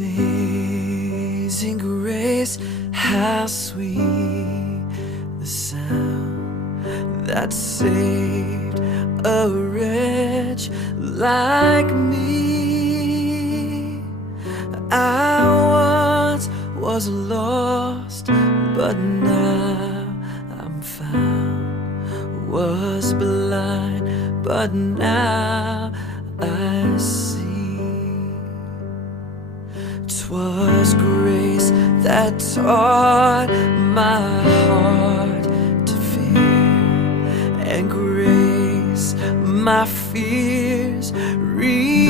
Amazing grace, how sweet the sound that saved a wretch like me. I once was lost, but now I'm found. Was blind, but now I see. 'Twas grace that taught my heart to fear, and grace my fears relieved.